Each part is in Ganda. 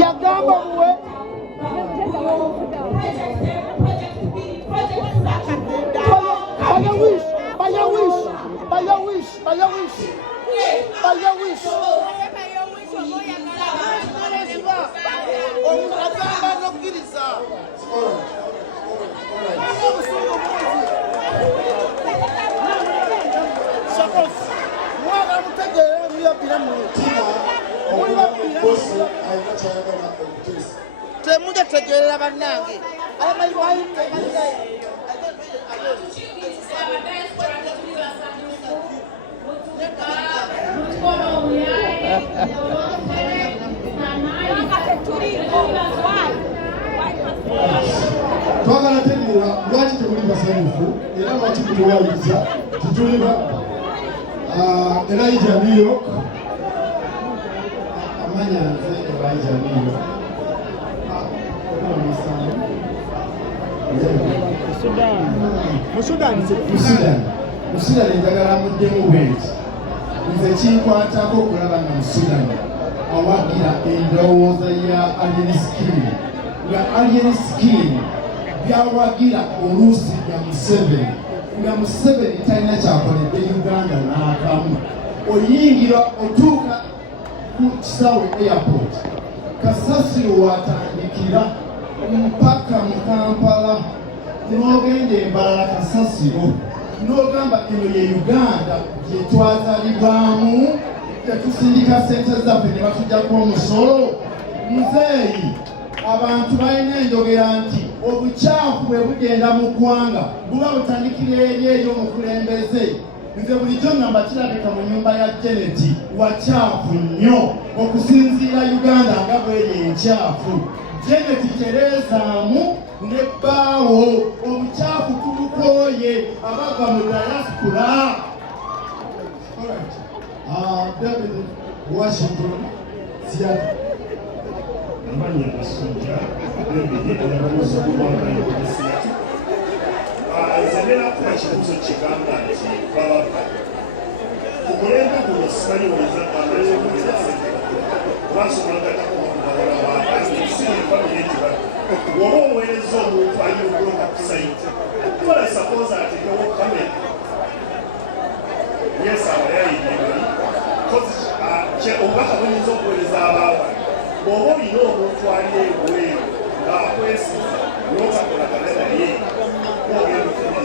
yagamba muwe temuja tegerera bannange twagala tegeera lwaki temuli basanyufu era lwaki mutuwaliza tutuliba Elijah New York amanya nze Elijah New York Musudan njagala muddemu bwenti nze kinkwatako okulaba nga Musudan awagira endowooza ya Alien Skin nga Alien Skin byawagira oluusi ya Museveni nga Museveni talina kyakoledde Uganda n'akamu oyingira otuuka ku Kisawe Airport kasasiro watandikira mpaka mu Kampala n'ogenda embalala kasasiro n'ogamba eno ye Uganda gye twazalibwamu tetusindika sente zaffe ne batujjako omusolo muzeeyi abantu balina enjogera nti obukyafu bwe bugenda mu ggwanga buba butandikira eri ey'omukulembeze nze bulijjo ngamba kirabika mu nnyumba ya Jeneti wakyafu nnyo okusinziira Uganda nga bweri enkyafu Jeneti Terezaamu ne bbaawo obukyafu tubukooye abava mu diaspora. David Washington Seattle Mbanya Masonja David anabuuza kubanga y'okusiati nzanera kuba kibuuzo kigamba nti babaka ku mulembe guno simanyi weza amaeomuliza sente lwasobolangatako mubawala waasiri famire nti woba omuweereza omuntu ayogolonga ku sayiti kola suppose atekewo kamera yes abayayirimbali obubaka buyinza okuweereza abaawala bw'oba olina omuntu ali ebweru ng'akwesiza n'otakolagana naye ogenda okutegeeza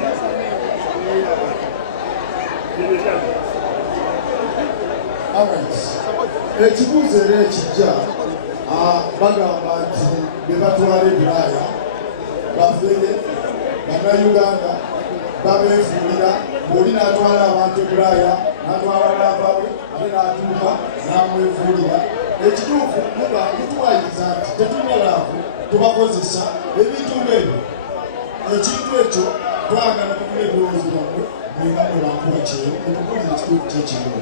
ekibuuzo era ekijja bagamba nti be batwala e Bulaaya bafere bannayuganda babeefuulira bw'oli n'atwala abantu e Bulaaya n'atwala n'abawe ate n'atuuka n'amwefuulira ekituufu mutuwayiriza nti tetumalaavu tubakozesa ebintu ng'ebyo ekintu ekyo twagala tukula ebirowoozo byammwe mwenga mwe bankuba kyeyo etukulira ekituufu kyekiriwo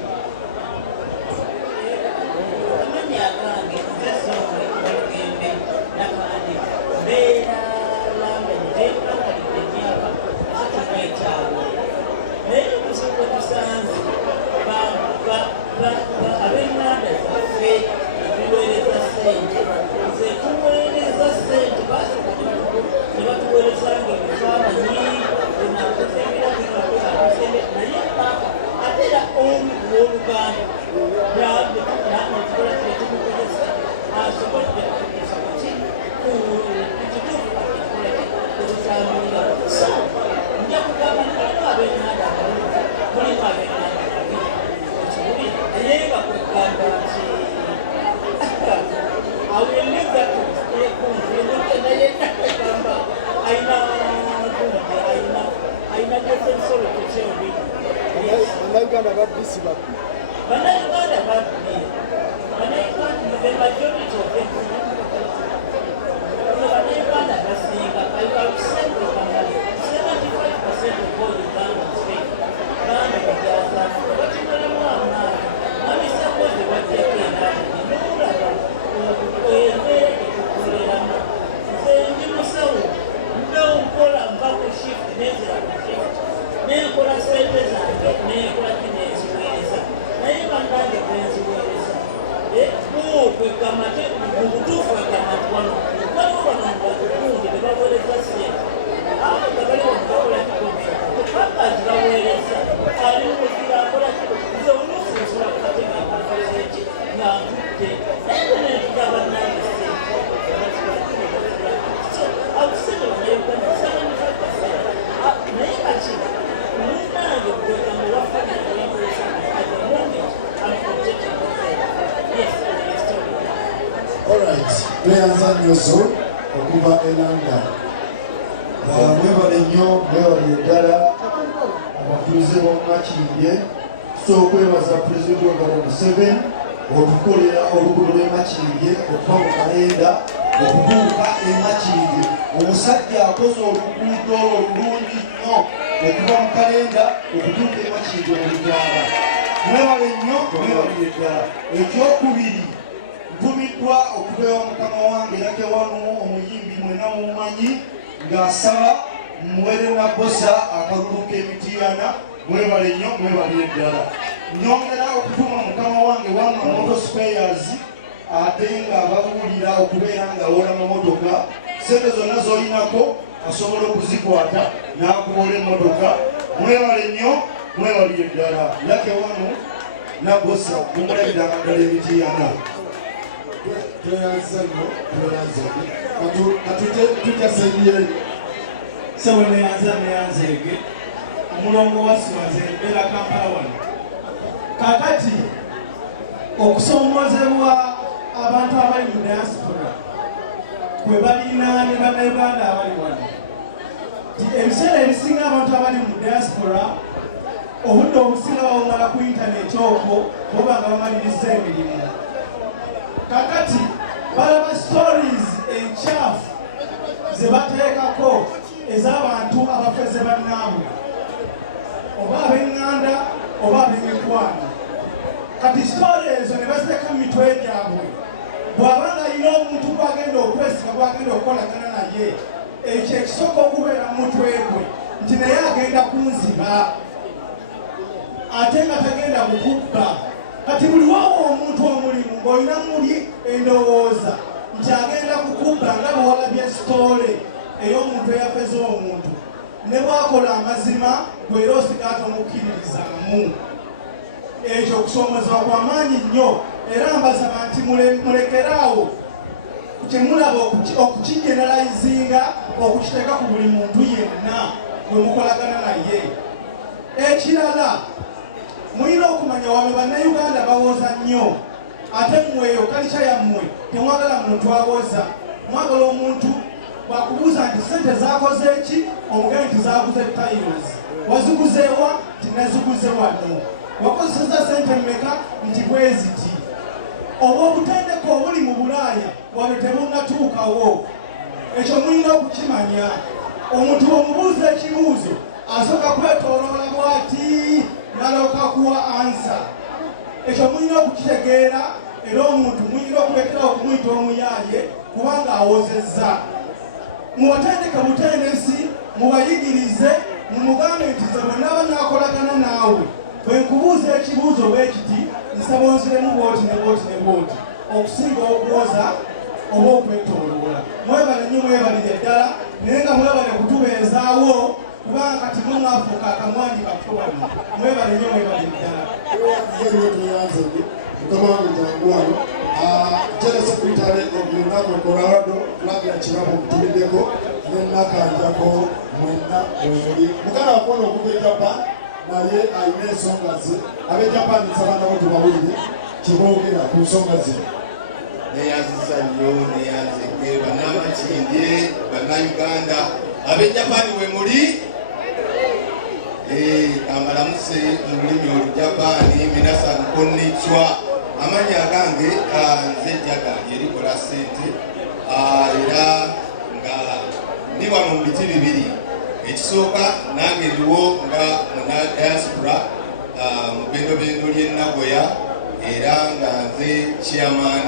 Come Tweyanzanyoso okuva Elanga. Mwebale nnyo mwebale ddala abatuuze b'Omakindye. Tusobola okwebaza Pulezidenti Yoweri Museveni okukolera oluguudo lw'e Makindye okuva mu Kalenda okutuuka e Makindye. Omusajja akoze oluguudo olulungi nnyo okuva mu Kalenda okutuuka e Makindye olugyala. Mwebale nnyo mwebale ddala. Ekyokubiri, ntumiddwa okubeera mukama wange Lucky Wanu omuyimbi mwena mumanyi ng'asaba muwere na bosa akalulu k'emitiana. Mwebale nnyo mwebale ddala. Nyongera okutuma mukama wange Wanu Motor Spares ate nga babuulira okubeera ng'awola mu motoka. Sente zonna z'olinako asobola okuzikwata n'akuwola emmotoka. Mwebale nnyo mwebale ddala. Lucky Wanu na bosa mumulabiranga ddala emitiana. Tweyanzanyo tujasenyeyo sewe neyanzege omulongo wasiwaze embeera Kampala wano kakati okusoomozebwa abantu abali mu diaspora kwe balina ne bannayuganda abali wano ebiseera ebisinga abantu abali mu diaspora obudde obusinga babumala ku intaneti okwo boba nga bamaliriza emirimu. Kakati balaba stories enkyafu ze bateekako ez'abantu abafeze bannaabwe oba ab'eŋŋanda oba ab'emikwano. Kati story ezo ne baziteeka mu mitwe gyabwe. Bw'abanga alina omuntu gw'agenda okwesiga gw'agenda okukolagana naye, ekyo ekisooka okubeera mu mutwe gwe nti naye agenda kunziba ate nga tagenda kukubba. Kati buli wawa omuntu omulimu ng'olina muli endowooza nti agenda kukubba nga bwe walabye sitoole ey'omuntu eyafeze omuntu ne bw'akola amazima gwera osigaata omukkiririzaamu. Ekyo okusoomozebwa kw'amaanyi nnyo era mbasaba nti mulekeraawo kyemulaba okukigenerayizinga okukiteeka ku buli muntu yenna gwe mukolagana naye. Ekirala mulina okumanya wamwe bannayuganda bawoza nnyo ate mmweyo kalica yammwe temwagala muntu awoza. Mwagala omuntu bwakubuuza nti sente zakoze ki omugeni nti zaguze tiles. Waziguzeewa nti naziguze wano. Wakozeseza sente mmeka nti bweziti. Obwo obutendeka obuli mu Bulaaya wano tebunnatuukawo. Ekyo mulina okukimanya. Omuntu omubuuza ekibuuzo asooka kwetooloola bw'ati nalooka kuwa ansa. Ekyo mulina okukitegeera era omuntu mulina okulekera okumuyita omuyaaye kubanga awozezza. Mubatendeke butendesi mubayigirize mumugambe nti ze bwe naaba naakolagana naawe bwe nkubuuza ekibuuzo bwe kiti nsaba onziremu bwoti ne bwoti ne bwoti okusinga okuwoza oba okwetooloola. Mwebale nnyo mwebalire ddala naye nga mwebale kutubeezaawo kubanga kati mumwafuuka akamwanyi kaffe wano. Mwebale nnyo mwebalire ddala. Tuyanzanyo mukama wange jangu wano. General Secretary of UNACO Colorado Flavia Kirabo mutumiddeko ne Nakanjako mwenna mweri. Mukama wakola okuva e Japan naye alina ensonga ze. Ab'e Japan nsaba nabo tubawulire kiboogera ku nsonga ze. Neyanziza nnyo neyanzege bannamakindye bannayuganda ab'e Japan we muli. Amalamuse mu lulimi Olujapani minasan konnichiwa. Amanya agange nze Jagani erikola ssente era nga ndi wano mu biti bibiri. Ekisooka nange ndiwo nga muna diaspora mu bendobendo ly'e Nagoya era nga nze chairman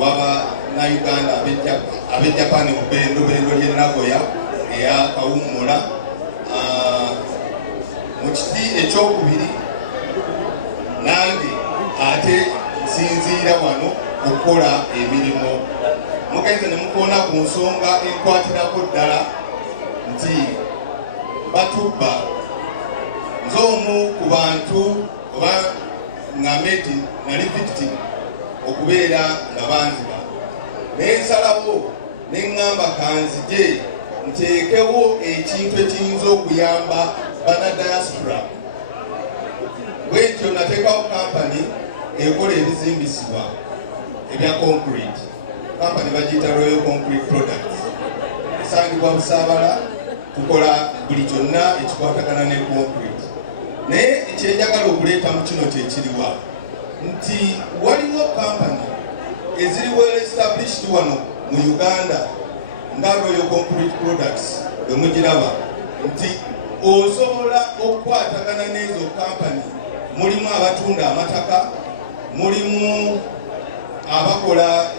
waba Uganda ab'e Japan mu bendobendo ly'e Nagoya eya Kawummula. Mu kiti ekyokubiri nange ate nsinziira wano okukola emirimu. Mugenze ne mukoona ku nsonga ekwatirako ddala nti batubba. Nze omu ku bantu oba ngambe nti nali victim okubeera nga banziba, naye nsalawo ne ŋŋamba kanzije nteekewo ekintu ekiyinza okuyamba bannadiaspora. Bwentyo nateekawo kampani ekola ebizimbisibwa ebya concrete. Kampani bagiyita Royal Concrete Products. Esangibwa Busaabala, tukola buli kyonna ekikwatagana ne concrete. Naye ekyenjagala okuleeta mu kino kyekiriwa nti waliwo kampani eziri well established wano mu Uganda nga Royal Concrete Products bwe mugiraba nti osobola okukwatagana n'ezo kampani. Mulimu abatunda amataka, mulimu abakola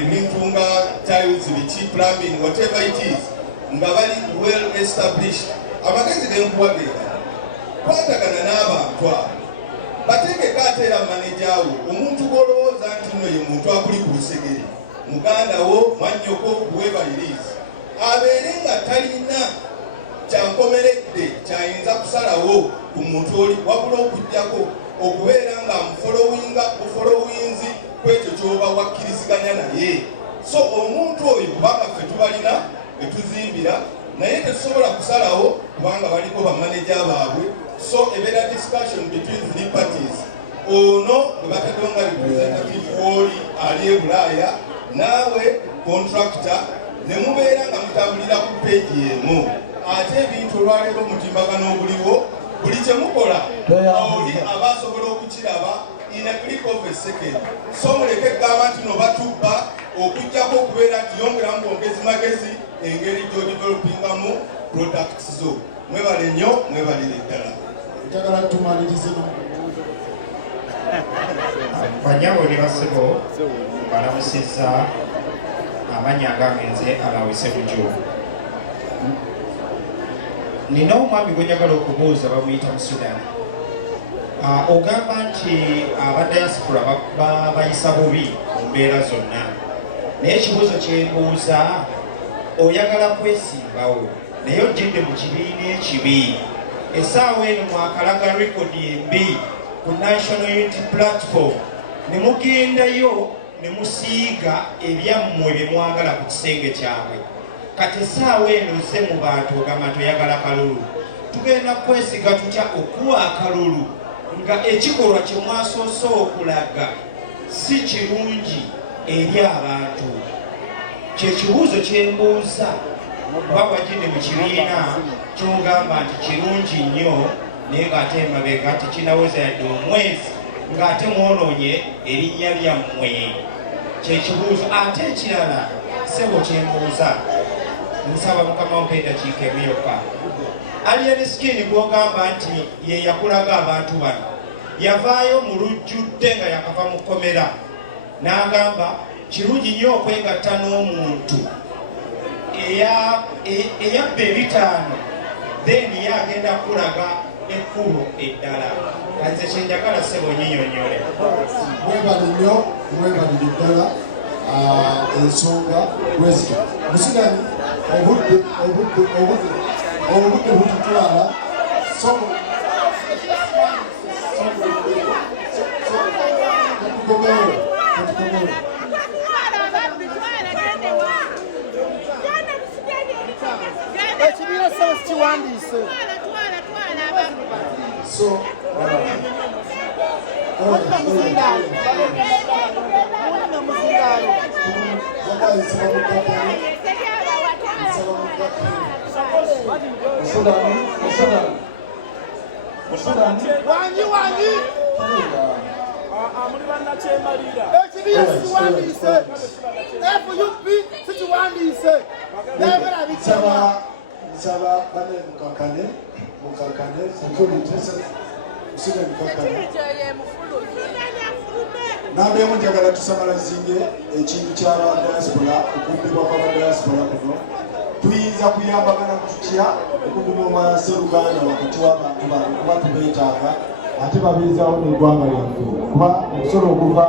ebintu nga tiles, biki, plumbing, whatever it is, nga bali well established. Amagezi genkuwageera kwatagana n'abantu abo, bateekeko ate era maneja wo, omuntu gw'olowooza nti nno ye muntu akuli ku lusegere, muganda wo, mwannyoko, kuwebalirizi, abeere nga talina kyankomeredde kyayinza kusalawo ku muntu oli, wabula okugjako okubeera nga bufolowinzi kwekyo ky'oba wakkiriziganya naye. So omuntu oyo kubanga ffe tubalina betuzimbira naye tetusobola kusalawo kubanga baliko bamaneja baabwe. So ebeera discussion between three parties. Ono bwe bataddewo nga representative w'oli ali e Bulaaya, naawe contractor, ne mubeera nga mutambulira ku peegi emu. Ate ebintu olwaleero omutimbagano obuliwo, buli kye mukola oli aba asobola okukiraba in a click of a second. So muleke gamba nti no batubba, okujjako okubeera nti yongeramu bwongezi magezi engeri gy'odivelopingamu products zo. Mwebale nnyo, mwebalire ddala. Njagala tumalirize Banyawo ne basebo balamusizza amannya agangenze alawise bujo. Nina omwami gwe njagala okubuuza bamuyita mu Sudan. Ogamba nti abadiaspora bayisa bubi mu mbeera zonna, naye ekibuuzo kyembuuza, oyagala kwesimbawo naye ojjidde mu kibiina ekibi, essaawa eno mwakalaga rekodi embi ku National Unity Platform, ne mugendayo ne musiiga ebyammwe bye mwagala ku kisenge kyabwe. Kati essaawa eno nze mu bantu ogamba toyagala kalulu, tugenda kwesiga tutya okuwa akalulu nga ekikolwa kye mwasoose okulaga si kirungi eri abantu? Kyekibuuzo kyembuuza. Kuba wagende mu kibiina ky'ogamba nti kirungi nnyo naye ng'ate emabega nti kinaweza yadde omwezi ng'ate mwonoonye erinnya lyammwe. Kyekibuuzo. Ate ekirala ssebo kyembuuza, nsaba Mukama mpe eddakiika emu yokka. Alien Skin gw'ogamba nti ye yakulaga abantu bano, yavaayo mu lujjudde nga yakava mu kkomera n'agamba kirungi nnyo okwegatta n'omuntu eyabba ebitaano then ye agenda kulaga ekkubo eddala. Kanze kyenjagala ssebo nyinyonyole. mwebale nnyo, mwebalire ddala ensonga bwezito. Musudani obudde bututwala ekibiina sebo kiwandiise wanyi ekibiina kiwandiise FUP sikiwandiise nebera bikyawa. Nsaba bane mukakane security musige mukakane nambeemu njagala tusamalazinge ekintu ky'abadiaspora, okubbibwa kw'abadiaspora kuno. Tuyinza kuyambagana tutya okuguma omwaseruganda wakati w'abantu bano kuba tubeetaaga ate babeezawo n'eggwanga lyaffe, kuba okusobola okuva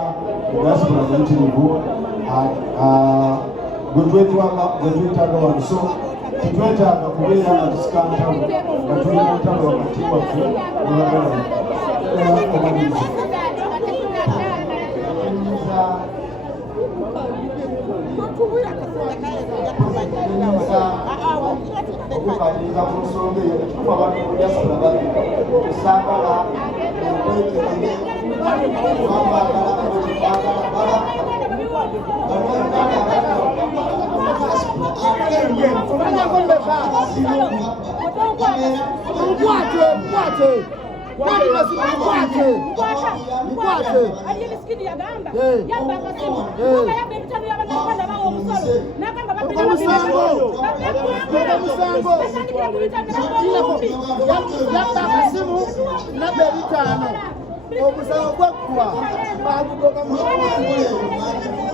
diaspora muyitirivu gwe twetaaga wano. So tetwetaaga kubeera nga tusikantabo nga tulina ntabo wakati waffe nebagala omaliriza okukaliriza ku nsonga eyo netukuba abantu mu diaspora babi tusagala okwetegere omusango gwaggwa bagugoga mu ekintu kyokuka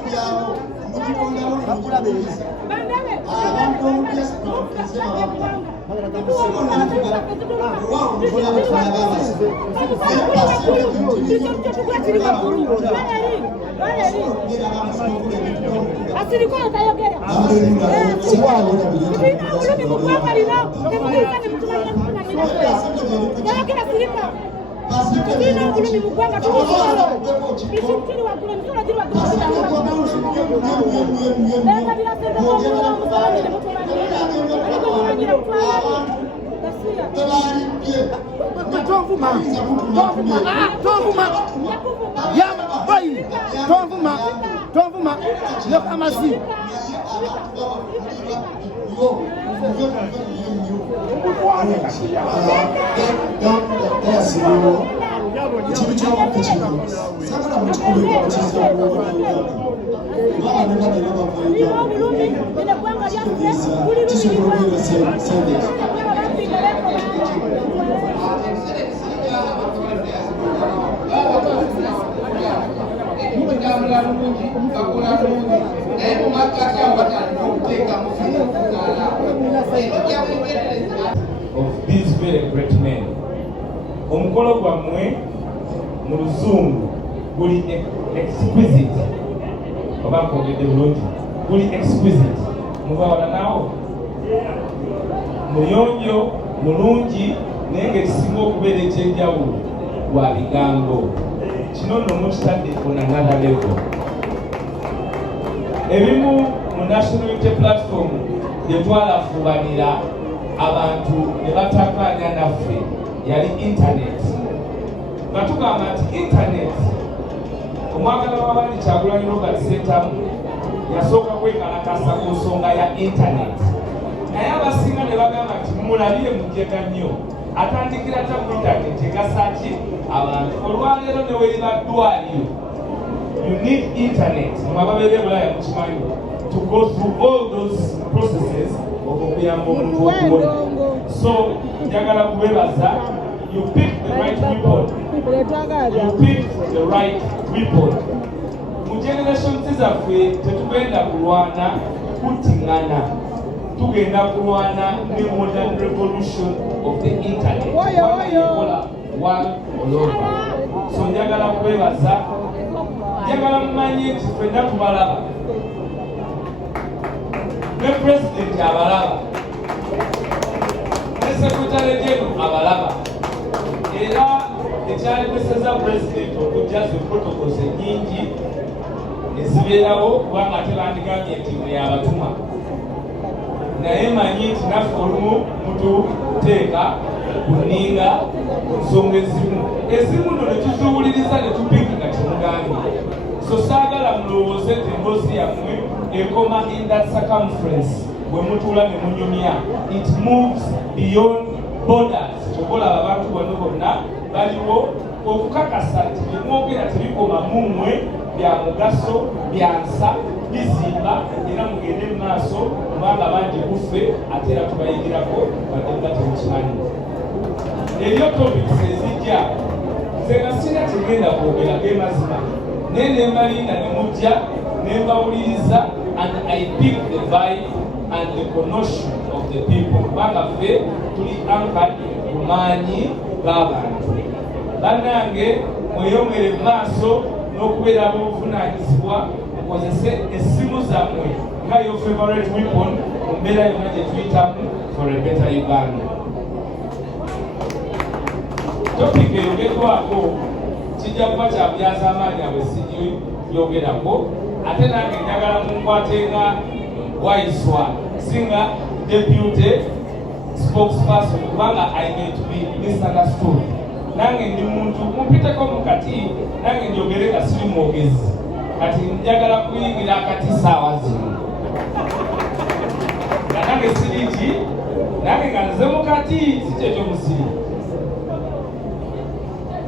kino sagala mukikubeko bakiza baana bagenda bavauganda kisobola okubeera sente of these very great men. Omukolo gwammwe mu luzungu guli exquisite oba nkwogedde bulungi guli exquisite mubawala nawo muyonjo mulungi naye ng'ekisinga okubeera ekyenjawulo lwa bigambo kino nno mukitadde on another level. Ebimu mu National Unity Platform gye twalafubanira abantu ne batakanya naffe yali internet. Nga tugamba nti internet omwagala w'abandi Kyagulanyi Robert Ssentamu yasooka kwekalakasa ku nsonga ya internet, naye abasinga ne bagamba nti mulabire mujjega nnyo atandikira ta ku internet egasa ki abantu. Olwaleero ne weriba ddwaliro, you need internet mwababeere Bulaaya mukimanyi to go through all those processes okuyamba omuntu okubona. So njagala kubebaza, you pick the right weapon. You pick the right weapon. Mu generations zaffe tetugenda kulwana kuttingana, tugenda kulwana ne modern revolution of the internet. One all over. So njagala kubebaza, njagala mumanye nti ffenna tubalaba ne president abalaba ne secretary general abalaba, era ekyalemeseza president okujjaza protocols ennyingi ezibeerawo kubanga ate bandigambye nti mwe abatuma, naye manyi nti naffe olumu mututeeka kuninga ku nsonga ezimu nno ne tuziwuliriza ne tupinga kimugambye. So saagala mulowooze nti emboozi yammwe ekoma in that circumference bwe mutuula ne munyumya. It moves beyond borders. Okolaba abantu bano bonna baliwo okukakasa nti byemwogera tebikoma mumwe, bya mugaso, byansa, bizimba era mugende mu maaso kubanga bangi kuffe ate era tubayigirako badde nga temukimanyi. Eryo topics ezijja nze nga sina tegenda kwogera ge mazima, naye ne mbalinda ne mujja ne mbawuliriza, and I pick the vibe and the connotation of the people kubanga ffe tuli anchored ku maanyi g'abantu. Bannange mweyongere mu maaso n'okubeera ab'obuvunaanyizibwa mukozese essimu zammwe nga yo favorite weapon mu mbeera yonna gye tuyitamu for a better Uganda. Topika eyogeddwako kijja kuba kyabyaza amaanyi abesiyogerako ate nange njagala munkwate nga Waiswa singa deputy spokesperson kubanga I may to be misunderstood. Nange ndi muntu mumpiteko mukati nange njogere nga siri mwogezi kati njagala kuyingira akati saawa zino nga nange siriki nange nga nze mukati si kyekyo musiri.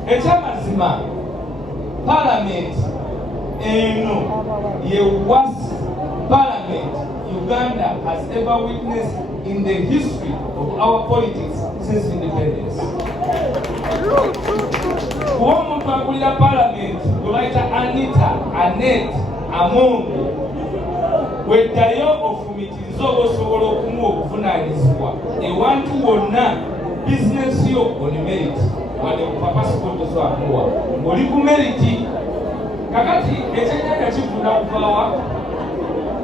Ekyamazima parliament eno ye worst parliament Uganda has ever witnessed in the history of our politics since independence. Kuba omuntu agulira parliament gwe bayita Annette Among weddayo ofumitiriza oba osobola okumuwa obuvunaanyizibwa ewantu wonna bizinesi yo oli merit wadde kupapasipoti zwakuwa ng'oli ku meriti. Kakati ekyennyanja kivunda kuvaawa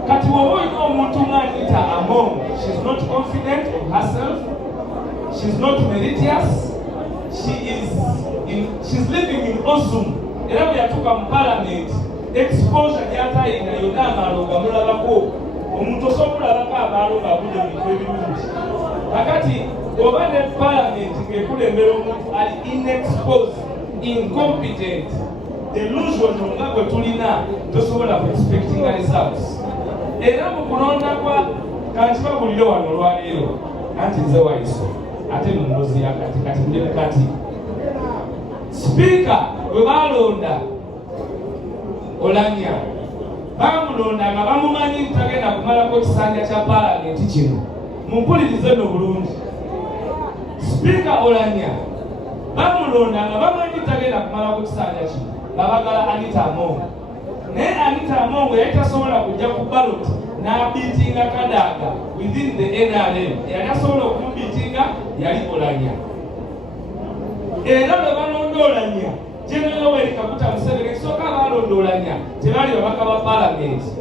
kati woba olina omuntu ng'Anita Among, she's not confident of herself, she's not meritorious, she's living in Osum. Era bwe yatuuka mu parliament exposure gy'atayina yonna amaalo gamulabako omuntu osobola okulabako amaalo ng'agudde mu bintu ebirungi. Kakati oba ne parliament ng'ekulembera omuntu ali inexposed, incompetent, delusion nga gwe tulina tosobola ku expectinga results. Era mu kulonda kwa kankibabulire wano olwaleero anti nze Waiso ate mu nnozi yakati kati ndi mukati. Sipiika bwe balonda Oulanyah bamulonda nga bamumanyi nti tagenda kumalako ekisanja kya paalamenti kino. Mumpulirize no bulungi. Sipiika Oulanyah bamulonda nga bamanyi nti tagenda kumalako ekisanja kino babagala Anita Among. Naye Anita Among yali tasobola kujja ku ballot n'abiitinga Kadaga within the NRM. Yali asobola okumubiitinga yali Oulanyah. Era bwe balonda Oulanyah General Yoweri Kaguta Museveni ekisooka abalonda Oulanyah tebaali babaka ba paalamenti.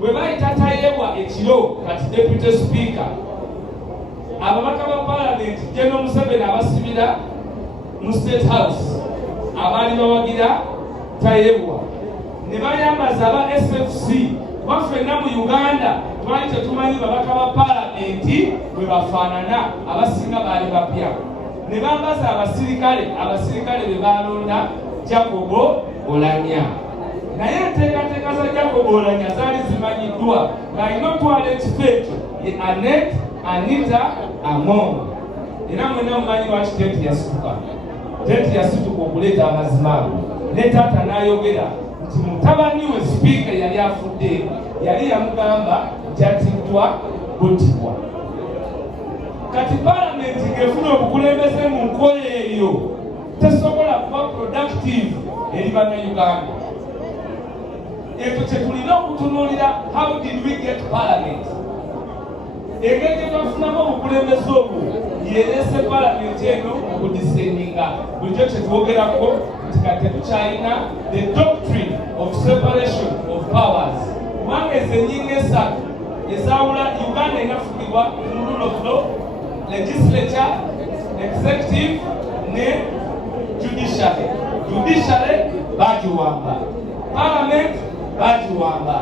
Bwe bayita Tayeebwa ekiro kati deputy speaker ababaka ba paalamenti General Museveni abasibira mu State House abaali bawagira Tayeebwa ne bayambaza aba SFC kuba ffenna mu Uganda twali tetumanyi babaka ba paalamenti bwe bafaanana abasinga baali bapya. Ne bambaza abasirikale be balonda Jacob Oulanyah. Naye enteekateeka za Jacob Oulanyah zaali zimanyiddwa ng'alina otwala ekifo ekyo ye Anita Among. Era mwena mumanyi lwaki tenti yasituka okuleeta amazima ago. Ne taata n'ayogera nti mutabani we sipiika yali afudde yali yamugamba jatiddwa kuttibwa. Kati paalamenti ng'efuna obukulembeze mu nkola eyo tesobola kuba productive eri bannayuganda. Ekyo kye tulina okutunuulira, how did we get parliament? Engeri gye twafunamu obukulembeze obwo yeerese paalamenti eno okudisendinga. Bulijjo kye twogerako nti kati tukyalina the doctrine of separation of powers. Kubanga ezo ennyingo esatu ezaawula Uganda enafugibwa mu rule of law, legislature, executive ne judiciary. Judiciary bagiwamba, parliament bagiwamba,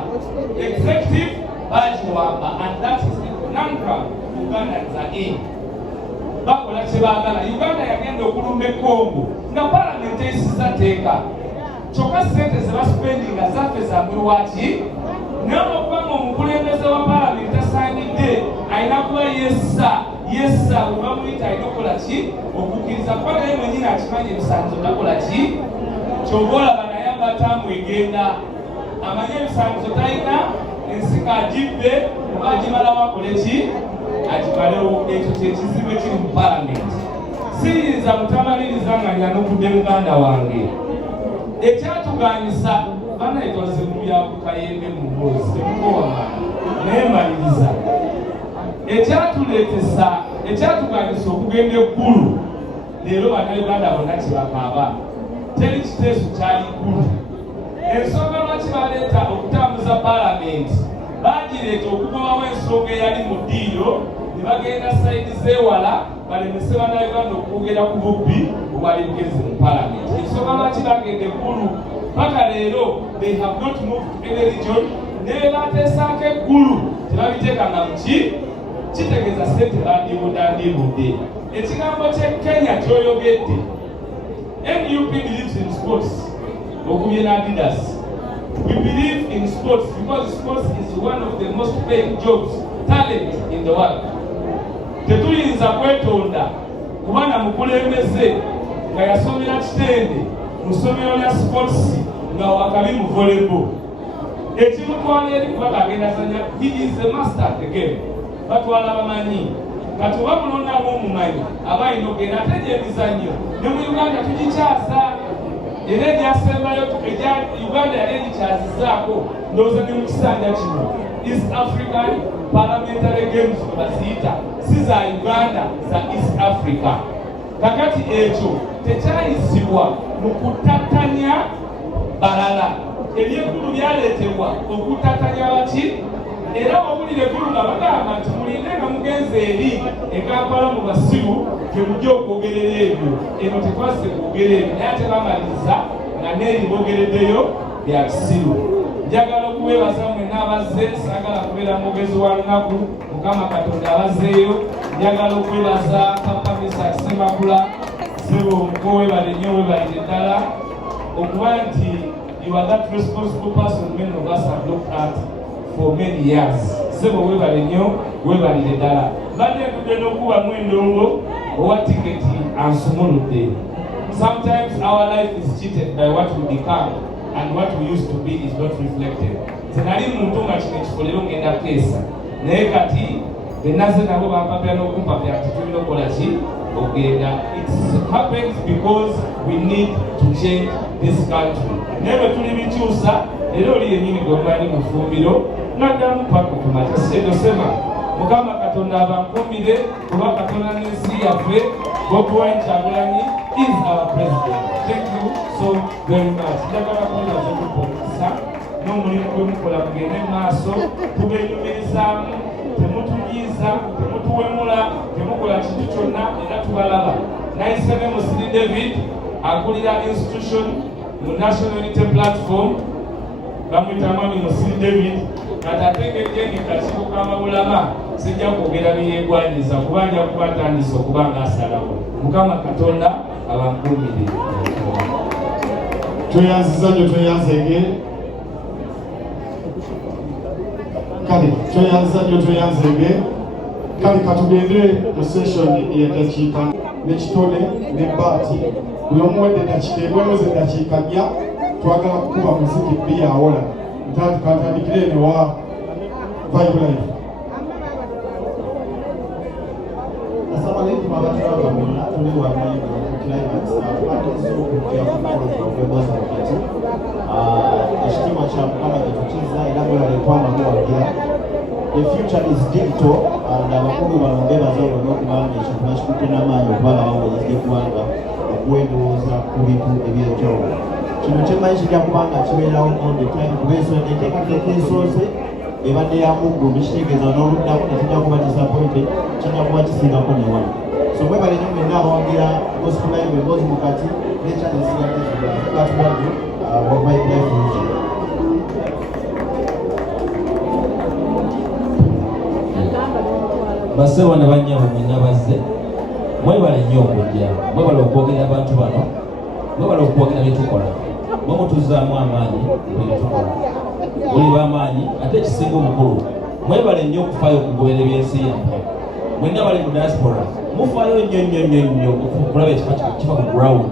executive bagiwamba, and that is the conundrum Ugandans are in. Bakola kye baagala. Uganda yagenda okulumba ekkongo nga paalamenti eyisiza teeka kyokka ssente ze basipendinga zaffe za mulwaki. Naye olwokubanga omukulembeze wa paalamenti asaanidde alina kuba yessa bwe bamuyita alina okukola ki okukkiriza kuba naye mwenyini akimanyi ebisanyizo takola ki ky'oba olaba naye abataamu egenda amanye ebisanyizo talina ensika agibbe oba agimalawo akole ki agimalewo. Ekyo kyekizibu ekiri mu paalamenti. Siyinza mutamaliriza nga nyanukudde muganda wange. Ekyatuganyisa banayitwaze mu byakukayembe mu mbozi temukowama naye maliriza. Ekyatuganyisa okugenda eggulu leero bannayuganda bonna kyebakaaba. Teri kiteeso kyali ggulu ensonga lwaki baleeta okutambuza paalamenti bagireeta okugobawo ensonga eyali mu ddiiro ne bagenda sayidi z'ewala balemese bannayuganda okwogera ku bubbi obwali bugezi mu paalamenti. Ensonga lwaki bagenda eggulu paka leero they have not moved to any region ne bateesaako eggulu tebabiteekanga mu kitegeeza ssente bandiibudde. Ekigambo ky'e Kenya ky'oyogedde NUP believes in sports okubye na Adidas. We believe in sports because sports is one of the most paid jobs, talent in the world. Tetuyinza kwetonda kubana mukulembeze nga yasomera kitende mu ssomero lya sports nga wakabi mu volleyball. Ekimutwala eri kuba agenda zanya, he is a master at the game. Batwala bamanyi kati oba mulondamu omumanyi abayina ogenda ate gy'emizannyo ne mu Uganda tugikyaza era egyasembayo Uganda yali egikyazizaako ndowooza ne mu kisanja kino East African Parliamentary Games baziyita si za Uganda za East Africa. Kakati ekyo tekyayisibwa mu kutatanya balala. Ebyeggulu byaleetebwa okutatanya baki era wabulire eggulu nga bagamba nti mulindenga mugenze eri e Kampala mu basiru temujja okwogerera ebyo. Eno tekwazze kwogera ebyo naye ate bamaliriza nga neeri bogereddeyo bya bisiru. Njagala okubeebaza mwenna abazze, saagala kubeera mwogezi wa lunaku, Mukama Katonda abazzeeyo. Njagala okwebaza Kapamisa Semakula Sebo Nko webale nnyo webalire ddala okuba nti you are that responsible person many of us have looked at for many years. Sebo webale nnyo webalire ddala. Badde tudde n'okubamu endongo owa tiketi ansumuludde. Sometimes our life is cheated by what we become and what we used to be is not reflected. Senali muntu nga kino ekikolero ngenda keesa naye kati benaze nabo bampapira n'okumpapira nti tulina okukola ki ogenda. It happens because we need to change this country. Naye bwe tuli bikyusa era oli yennyini gwemumanyi mu ffumbiro naddamu paka kumakya sedosema Mukama Katonda abankumire kuba Katonda n'ensi yaffe Bobi Wine Kyagulanyi is our president. Thank you so very much. Njagala kubeebaza okupomesa n'omulimu gwe mukola mugende maaso tubeenyumirizaamu temutunyiiza temutuwemula temukola kintu kyonna era tubalaba. Nayisebe Musiri David akulira institution mu National Unity Platform bamwita Mwami Musiri David kati ategedde kakiiko k'amabulama sijja kwogera byeyeegwanyiza kuba nja kuba ntandise okuba ng'asalawo. Mukama Katonda abankuumire. Tweyanziza nnyo tweyanzege kale tweyanziza nnyo tweyanzege kale katugende mu session y'eddakiika n'ekitone n'ebbaati buli omuwedde eddakiika ebwemuze eddakiika nnya twagala kukuba muziki bbiri awola katandikire eno wa Vibe Life. Assalamu alaikum abatulaba bonna tuli wano ku climax tubateeso okujja kukolera okwebaza wakati ekitiibwa kya Mukama kyetukiza era bwebale twamamu wagira. The future is digital and abakulu bano beebaza olwonna okubanga ekintu bakikutte n'amaanyi okubalaba ng'oyizza eggwanga okuwa endowooza ku bintu eby'enjawulo. Kino kyemmanyi kijja kubanga kibeerawo on the time kuba enteekateeka esoose ebadde ya muggu nekitegeeza n'oluddamu netujja kuba disappointed kijja kuba kisingako ne wano. So mwebale nnyo mwenna abawagira gospel live emboozi mukati n'ekyali esigadde zibatuwadde wa Vibe Life Music. Bassebo ne bannyabo mwenna bazze mwebale nnyo okujja mwebale okwogera abantu bano mwebale okwogera bye tukola mwe mutuzaamu amaanyi bye tukola oli b'amaanyi ate ekisinga obukulu mwebale nnyo okufaayo okugoberera ebyensi yammwe mwenna bali mu diaspora mufaayo nnyo okulaba ekifa ku ground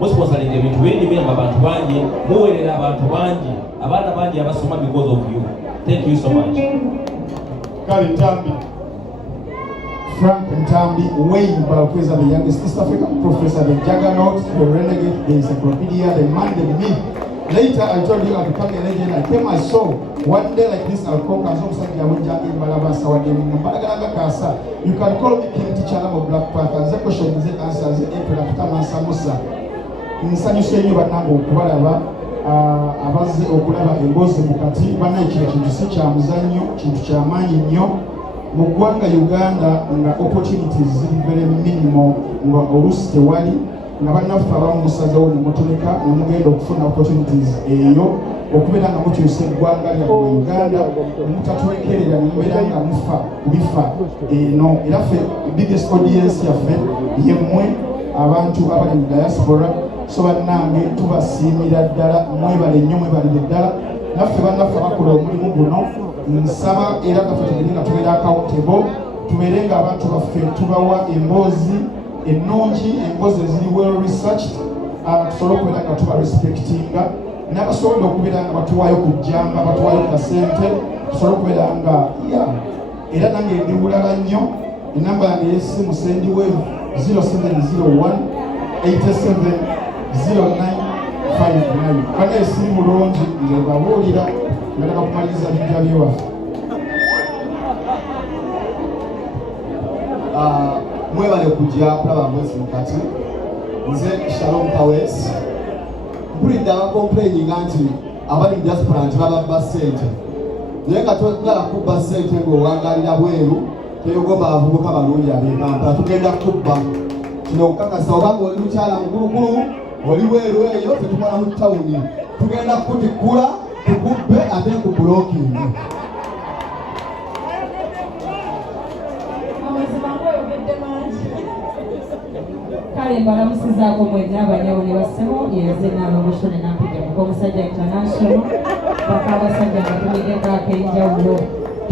musponsalinga ebintu bingi biramba abantu bangi muweerera abantu bangi abaana bangi abasoma because of you. Thank you so much. Kale Ntambi Frank Ntambi, Wayne Balqueza, the youngest East African professor, the juggernaut, the renegade, the encyclopedia, the man, the myth. Later, I told you I'll become a legend. I came, I saw one day like this, I'll call Kazom Sanjawinja in Balaba Sawadin, Mbalaga Kasa. You can call me King Tichalam of Black Panther. The question is answer, the April of Taman Samusa. In Sanu Senu Banabo, whatever. abazze okulaba emboozi mu kati banaye kino kintu si kya muzannyo, kintu kyamaanyi nnyo mu ggwanga Uganda nga opportunities ziri very minimum, nga oluusi tewali nga bannaffe abamu musazewo ne mutuleka ne mugenda okufuna opportunities eyo okubeera nga mukyusa eggwanga lyammwe Uganda ne mutatwekerera ne mubeera nga mufa kubifa eno. Era ffe biggest audience yaffe yemmwe abantu abali mu diaspora. So bannange tubasiimira ddala, mwebale nnyo, mwebalire ddala. Naffe bannaffe abakola omulimu guno nsaba era gaffe tubeere nga tubeera accountable, tubeere nga abantu baffe tubawa emboozi ennungi, emboozi eziri well researched, tusobole okubeera nga tuba respectinga n'abasobodde okubeera nga batuwaayo ku jjamba, batuwaayo ku kasente, tusobole okubeera nga era nange ndi bulala nnyo. Enamba yange y'essimu sendiwe 0701 870959. Bana esiri mulungi ngebabuulira ngaleka kumaliriza bijja byewaffe. Mwebale okujja kulaba mboozi mu kati. Nze Shalom Kawes. Mpulidde abakomplaininga nti abali mu diaspora nti bababba ssente. Naye nga togala kubba ssente ng'owangalira bweru, teyogomba abavubuka balungi ab'Ekampala, tugenda kubba. Kino okukakasa oba ng'oli mukyala mugulugulu, oli weeru eyo tetukola mu tawuni, tugenda kutikkula tukubbe ate nkubulookingi. Kale mbalamusizaako mwenna abanyawo ne bassebo yenze Nalongoshone Nampija Mukomusajja International paka abasajja nga tumiddeko ak'enjawulo.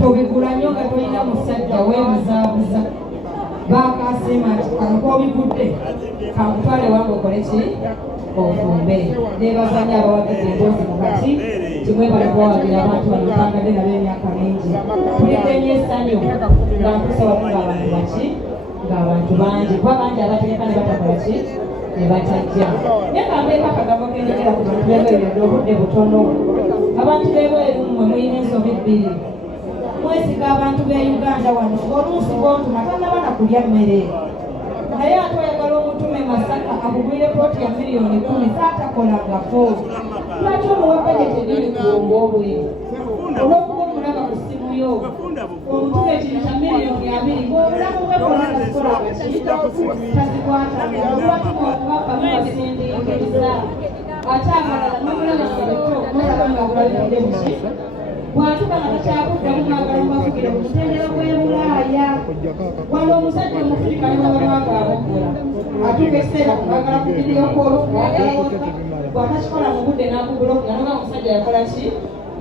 Tobigula nnyo nga tolina musajja weebuzaabuza baakasiima nti kano koobigudde kamutwale wange okole ki ofumbe. Neebaza nnyo abawagiddde emboozi mu kati timwebale kubawagira abantu bano ntangadde nabo emyaka mingi. Tulidde nnyo essanyu nga ntusabamu ng'abantu baki ng'abantu bangi kuba bangi abategeka ne batakola ki ne batajja. Naye nga mbeeko akagambo kenjogera ku bantu b'ebweru obudde butono. Abantu b'ebweru mmwe mulina ensobi bbiri. Mwesiga abantu b'e Uganda wano oluusi b'otuma tannaba na kulya mmere. Naye ate oyagala omutume Masaka akugwire plooti ya miliyoni 10 taatakolangako. Lwaki omuwa bajeti ennene ku bwongo bwe? Olw'okuba omulaba ku ssimu yo omutume ekintu kya miliyoni 2 ng'obulamu bwe bwonna tazikolanga ki tazikwatanga. Lwaki mwakubaka mubasindikiriza ate amalala n'omulaba nga beto mulaba nga bulabikidde buki bw'atuka nga takyakuddamu mwagala mubafugire ku mutendera gw'e Bulaaya. Wano omusajja omufirika ne babamwaga aboggula atuuka ekiseera kumwagala ku vidiyo koolu kumwagala waka bw'atakikola mu budde n'akubuloka nga omusajja yakola ki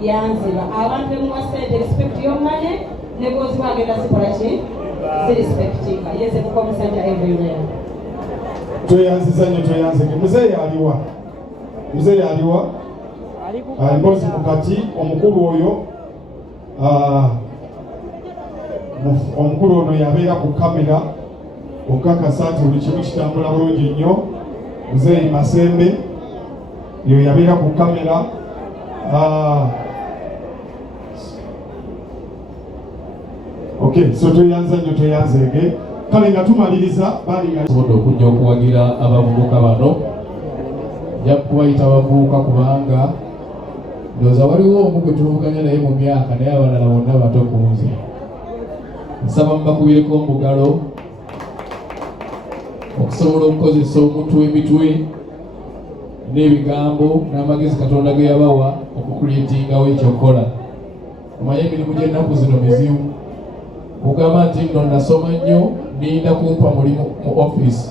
yanziba. Abantu bemuwa ssente respect y'omumanye ne bwozi bwagenda zikola ki zirespectinga. Yeze kuba omusajja everywhere. Tweyanziza nnyo, tweyanzike. Muzeeyi aliwa? Muzeeyi aliwa? Emboozi mu kati omukulu oyo omukulu ono yabeera ku kamera okukakasa nti buli kimu kitambula bulungi nnyo. Muzeeyi Masembe yo yabeera ku kamera. Okay, so tweyanza nnyo, tweyanzege. Kale nga tumaliriza basobodde okujja okuwagira abavubuka bano. Nja kubayita abavubuka kubanga ndowooza waliwo omu gwe tuvuganya naye mu myaka naye abalala bonna bato ku nze. Nsaba mubakubireko omugalo okusobola okukozesa omuntu w'emitwe n'ebigambo n'amagezi Katonda ge yabawa okukuleetingawo ekyokola. Omanye emirimu gy'ennaku zino mizibu. Kugamba nti nno nasoma nnyo ninda kumpa mulimu mu ofiisi,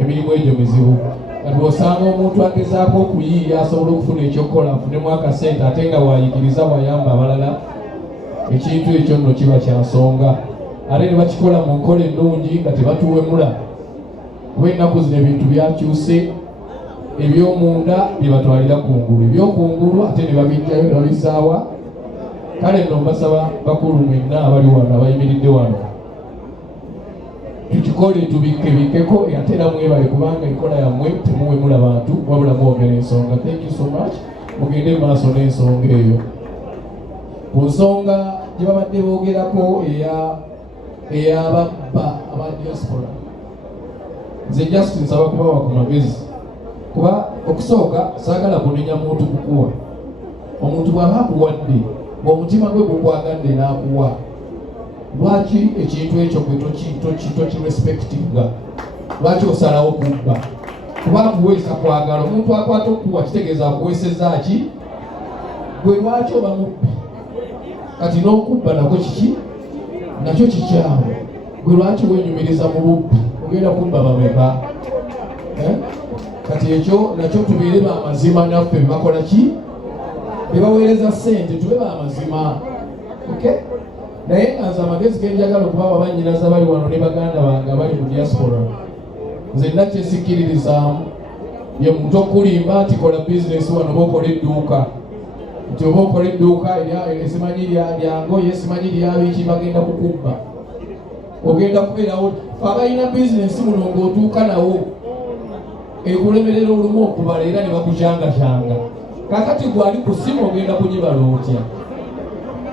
emirimu egyo mizibu. Kati bw'osanga omuntu agezaako okuyiiya asobola okufuna ekyokukola afunemu akasente ate nga waayigiriza wayamba abalala, ekintu ekyo nno kiba kya nsonga. Ate ne bakikola mu nkola ennungi nga tebatuwemula. Kuba ennaku zino ebintu byakyuse, eby'omunda bye batwalira kungulu, eby'okungulu ate ne babijjayo ne babisaawa. Kale nno mbasaba bakulu mwenna abali wano abayimiridde wano tukikole tubikkeko ate era mwebale kubanga enkola yammwe temuwemula bantu wabula mwogera ensonga. Thank you so much. Mugende maaso n'ensonga eyo. Ku nsonga gye babadde boogerako ey'ababba aba diaspora, nze just nsaba kubawa ku magezi kuba okusooka saagala kunenya muntu kukuwa. Omuntu bw'aba akuwadde ng'omutima gwe gukwagadde n'akuwa, lwaki ekintu ekyo gwe tokirespektinga? Lwaki osalawo kubba? Kuba akuweesa kwagala. Omuntu akwata okukuwa kitegeeza akuweesezza ki? Gwe lwaki oba mubbi? Kati n'okubba nako kiki? Nakyo kikyamu. Gwe lwaki wenyumiriza mu bubbi? Ogenda kubba bameka? Kati ekyo nakyo tubeere ba mazima naffe bebakola ki? Bebaweereza ssente tube ba mazima. Naye nga nze amagezi genjagala okuba abannyinaza bali wano ne baganda bange abali mu diaspora, nze nakyesikiririzaamu ye muntu okulimba nti kola bizinesi wano oba okola edduuka, nti oba okola edduuka esimanyi lyangoye esimanyi lyabiki bagenda kukubba. Ogenda kubeerawo abalina bizinesi muno ng'otuuka nawo ekulemerera olumu okubala era ne bakucyangacyanga. Kakati gwali ku ssimu ogenda kunyibala otya?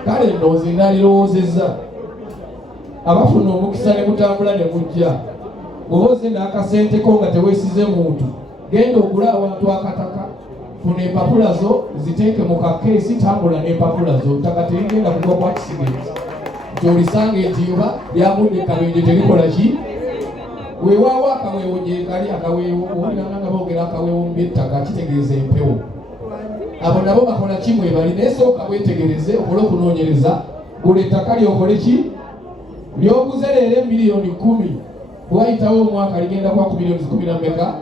Kale nno nze nalirowoozezza abafuna omukisa ne mutambula ne mujja. Bw'oba oze n'akasenteko nga teweesize muntu, genda ogule awantu akataka, funa empapula zo ziteeke mu kakeesi, tambula n'empapula zo. Ttaka terigenda kugwa ku accident nti olisange nti oba lyamudde kabenje terikola ki? Weewaawo akaweewo gye kali akaweewo, owuliranga nga boogera akaweewo mu by'ettaka kitegeeza empewo. Abo nabo bakola kimu ebali, naye sooka weetegereze okole okunoonyereza. Gula ettaka lyokole ki? Lyoguze leero miliyoni 10, bwayitawo omwaka ligenda kwa ku miliyoni 10 na mmeka?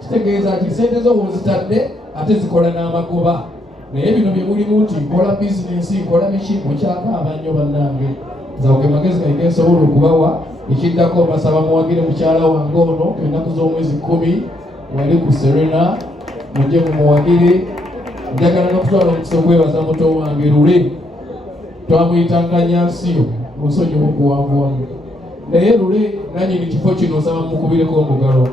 Kitegeeza nti sente zo wozitadde ate zikola n'amagoba. Naye bino bye mulimu nti nkola bizinensi nkola biki, mukyakaaba nnyo bannange. Nzawe magezi gaike nsobola okubawa. Ekiddako mbasaba muwagire mukyala wange ono ennaku z'omwezi 10 wali ku Serena, mujje mumuwagire. Njagala n'okutwala omukisa okwebaza muto wange Lule, twamuyitanga Nyansiyo mu nsonyi okuwanvuwamu. Naye Lule nannyini kifo kino osaba mukubireko omugalo.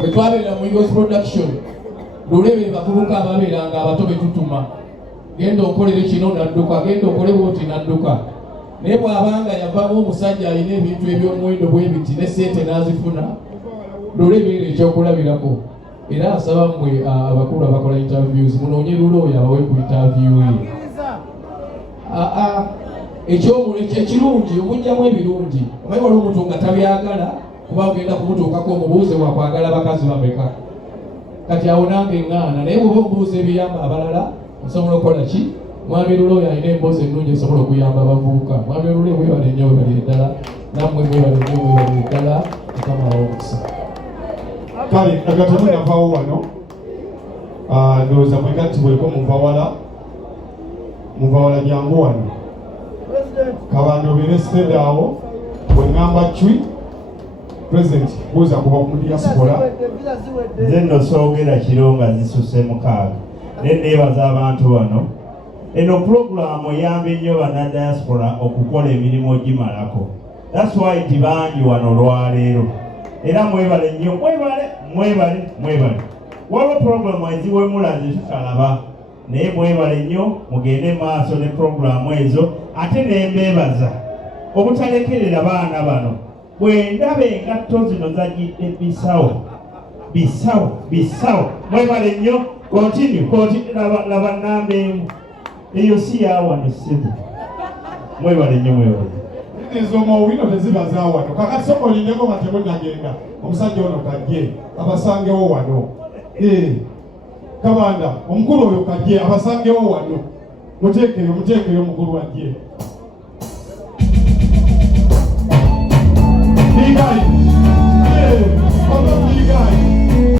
Bwe twabeera mu US Production, Lule be bavubuka ababeeranga abato be tutuma, genda okolere kino n'adduka, genda okole bwoti n'adduka. Naye bw'abanga yavaamu omusajja alina ebintu eby'omuwendo bwe biti ne ssente n'azifuna, Lule beera ekyokulabirako. Era asaba mmwe abakulu abakola interviews munoonye Lule oyo abawe ku interview ye. Ekyomulekyo ekirungi omujjamu ebirungi. Omanyi waliwo omuntu nga tabyagala kuba ogenda kumutuukako omubuuze wakwagala bakazi bameka. Kati awo nange eŋŋaana, naye bw'oba omubuuza ebiyamba abalala osobola okukola ki? Mwami Lule oyo alina emboozi ennungi esobola okuyamba abavubuka. Mwami Lule mwebale nnyo webale ddala, nammwe mwebale nnyo mwebale ddala, Mukama abawe omukisa. Kale nagatatu navaawo wano, ndowooza mwegattibweko muvawala jangu wano. Kabanda obeere sitede awo, bwe ŋŋamba cwi President buuza kuba mu diaspora. Nze nno soogera kiro nga zisusse 6 naye neebaza abantu bano. Eno pulogulaamu eyamba ennyo bannadiaspora okukola emirimu gimalako. That's why nti bangi wano olwaleero. Era mwebale nnyo, mwebale. Waliwo pulogulaamu eziwe mulaze tutalaba, naye mwebale nnyo, mugende maaso ne pulogulaamu ezo. Ate nembeebaza obutalekerera baana bano. Bwe ndaba engatto zino zagidde bisawo. Mwebale nnyo, continue, laba nnamba emu. Eyo si yawano ssebo. Mwebale nnyo. Ez'omowino teziba za wano. Kakati soko linyeko nga temunnagenda. Omusajja ono kajje abasangewo wano. Kabanda omukulu oyo kajje abasangewo wano. Muteekeyo omukulu wajje.